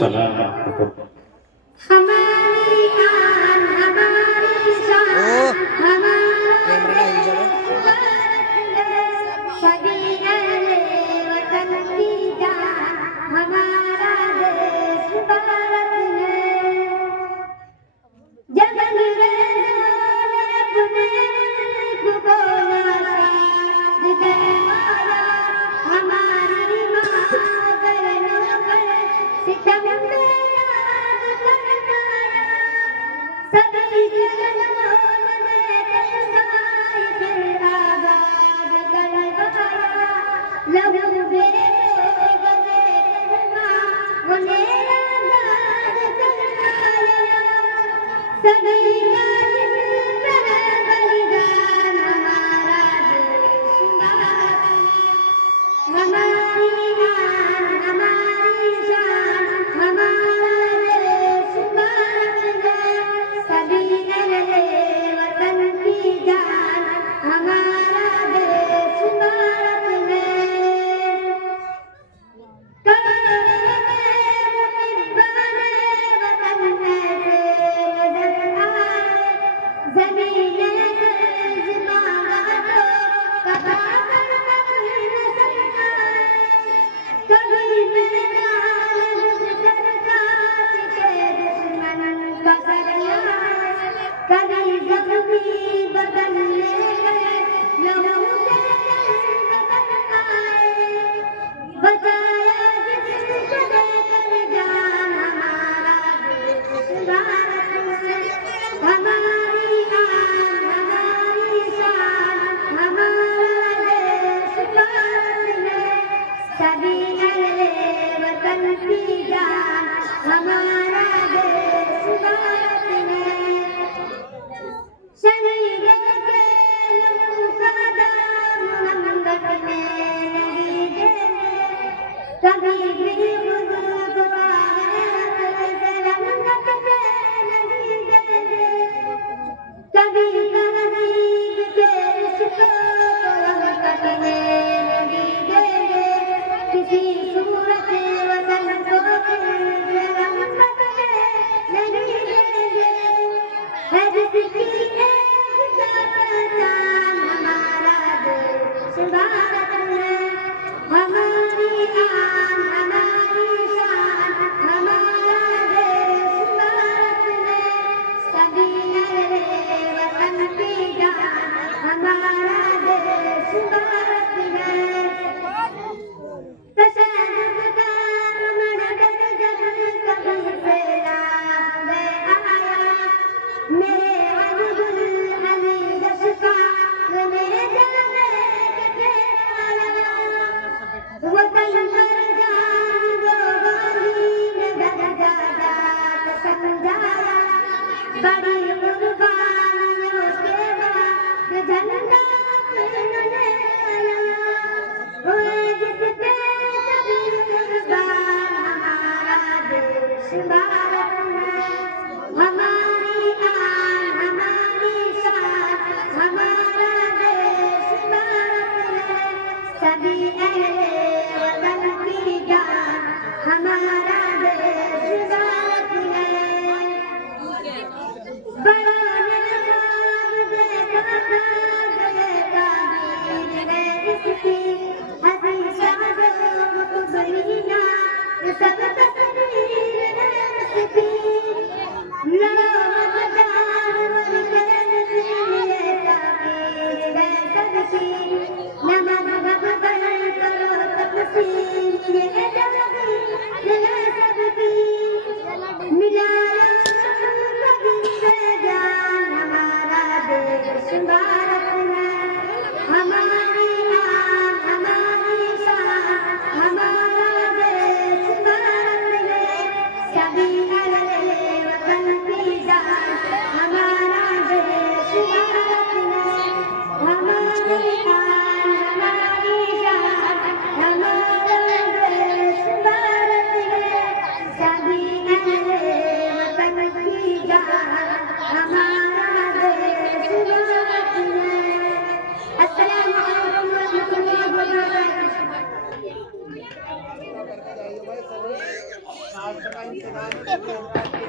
सलाम हमारी आन हमारी शान हमारा सभी अहले वतन की जान हमारा देश भारत है। जब अंग्रेजों ने अपने मुल्क को नासाज करवाया, हमारी माँ-बहनों पर सितम बेराद करवाया। सभी जवानों ने कलमाए फिर आबाद करवाया। लहू बेटों बने कलमा उन्हें आजाद करवाया। सभी का जिंदा बलिदान हमारा देश भारत है। हमारी आन हमारी शान हमारा देश भारत है। सभी अहले वतन की जान हमारा देश भारत है। कब्रों में मुहिब्बाने वतन ऐसे नजर आए। ज़मीने कर्ज़ मांगा तो कबा कर नजर आए। कभी मैदान गुज़र काट के दुश्मन का सर लाए। कभी ज़ख्मी बदन ले गए लहू से बदन आए। बचाया जिसको देकर जान हमारा देश भारत है। हमारी आन हमारी शान हमारा देश भारत है। सभी अहले वतन की जान हमारा देश भारत है। शहीदों के लहू का दाम हम गटने नहीं देंगे। कभी भी गुरुद्वारे से हम गटने नहीं देंगे। कभी तहज़ीब के रिश्तों को हम कटने नहीं देंगे। किसी सूरत वतन को फिर हम बदलने नहीं देंगे। है जिसकी एक का पहचान हमारा देश भारत है। हमारी आन हमारी शान हमारा देश भारत है। सभी अहले वतन की जान हमारा देश भारत है। तशद्दुद का मंजर जब कभी सैलाब में आया, मेरे अब्दुल हमीद अशफाक ने जाने के ठहराया। वतन पर जान कुर्बानी ने दर्जा जात समझाया। बड़ी कुर्बानियों के बाद झंडा उन्होंने लाया। हुए जिस पे सभी कुर्बान हमारा देश भारत है। हमारी आन हमारी शान हमारा देश भारत है। सभी अहले वतन की जान हमारा देश भारत है। बड़ों ने ख्वाब देखा था गए ताबीर है इसकी। हंसी शादों खुशबुनियाँ ये सब तस्वीर है उसकी। लड़ो मैदान मरकर ये ताबीर है सबकी। नमक बबर करो तक़सीम ये तस्वीर है सबकी। आज का इंतजार है